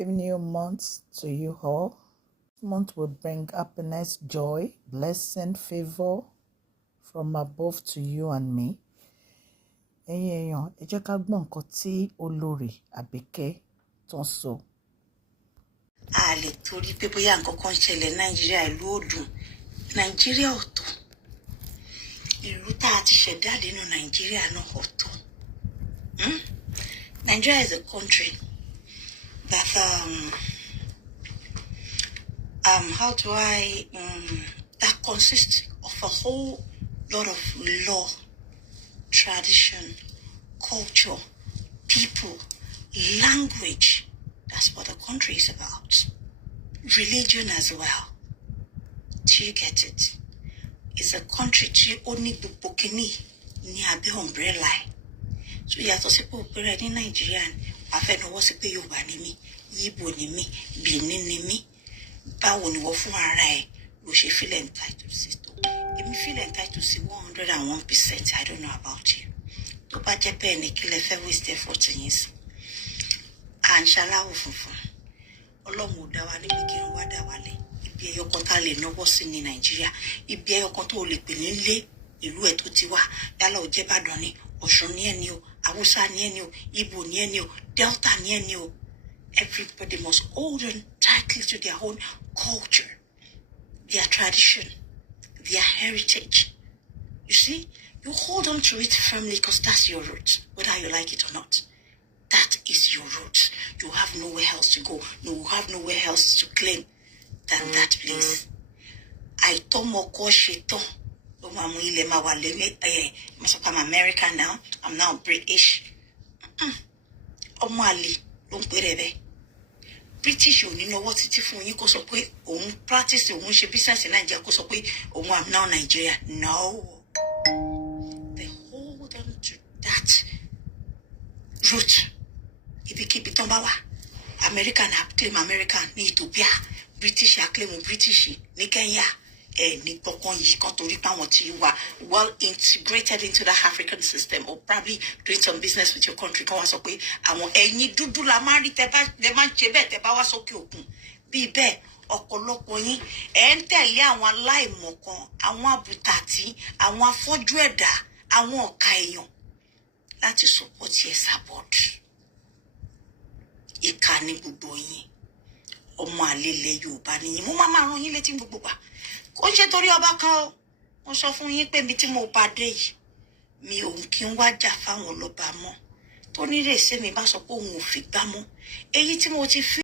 A new month to you all. This month will bring happiness, joy, blessing, favor from above to you and me. Ẹ̀yin èèyàn, ẹ jẹ́ ká gbọ́ nǹkan tí olórí Àbíkẹ́ tó ń sọ. A lè torí pé bóyá nǹkan kan ṣẹlẹ̀ Nàìjíríà ìlú òdùn. Nàìjíríà ọ̀tọ̀. Ìlú tá a ti ṣẹ̀dá nínú Nàìjíríà náà ọ̀tọ̀. Nigeria is a country that that consists of a whole lot of law, tradition, culture, people, language. That's what the country is about. Religion as well. Do you get it? It's a country tí ó ní gbogbo kíní ní abẹ́ umbrella. So yàtọ̀ sí pé òpèrè ní Nàìjíríà afẹnuwọ́ sí pé Yorùbá ni mí, Yíbò ni mí, Benin ni mí. Báwo ni wọ́n fún ara ẹ̀ ló ṣe feel entitled sí tó? Èmi feel entitled sí 101%. I don't know about you. Tó bá jẹ́ pé ẹni kí lẹ fẹ́ waste effort yín sí. À ń ṣaláwọ̀ funfun. Ọlọ́run ò dá wa níbi kí n wá dá wa lẹ̀. Ibi ẹyọ kan tá lè náwó sí ní Nàìjíríà. Ibi ẹyọ kan tó lè pè nílé ìlú ẹ̀ tó ti wá. Yálà ó jẹ́ Ìbàdàn ni, Ọ̀ṣun ni ẹni o, Hausa ni ẹni o, Igbo ni ẹni o, Delta ni ẹni o. Everybody must hold on tightly to their own culture, their tradition, their heritage. You see, you hold on to it firmly because that's your root, whether you like it or not. That is your root. You have nowhere else to go. You have nowhere else to claim than that place. I tomo ko sheton. I'm American now. I'm now British. British ò ní lọ́wọ́ títí fún yín kó sọ pé òun practice òun ṣe business in Nigeria kó sọ pé òun am now Nigeria. No. They hold on to that root. Ibikíbi tán bá wà. American claim American ní Ethiopia. British claim British ní Kenya. Ní gbọ̀ngàn yìí kan torí pé àwọn tí wà well integrated into the African system or probably doing some business with your country kan wá sọ pé àwọn ẹ̀yin dúdú la máa rí tẹ́ máa ń ṣe bẹ́ẹ̀ tẹ́ bá wá sókè òkun bí bẹ́ẹ̀ ọ̀pọ̀lọpọ̀ yín ń tẹ̀lé àwọn aláìmọ̀kan àwọn àbùtàtì àwọn afọ́jú ẹ̀dá àwọn ọ̀ka èèyàn láti support Esabod. Ìkà ni gbogbo yín ọmọ àlelẹ̀ Yorùbá nìyí mo máa rán yín létí gbogbo wa kò ń ṣe torí ọba kan o mo sọ fún yín pé mi tí mo bá dé yìí mi ò kí ń wá jà fáwọn ọlọ́ba mọ́ tó nírèsé mi bá sọ pé òun ò fi gbá mọ́ èyí tí mo ti fi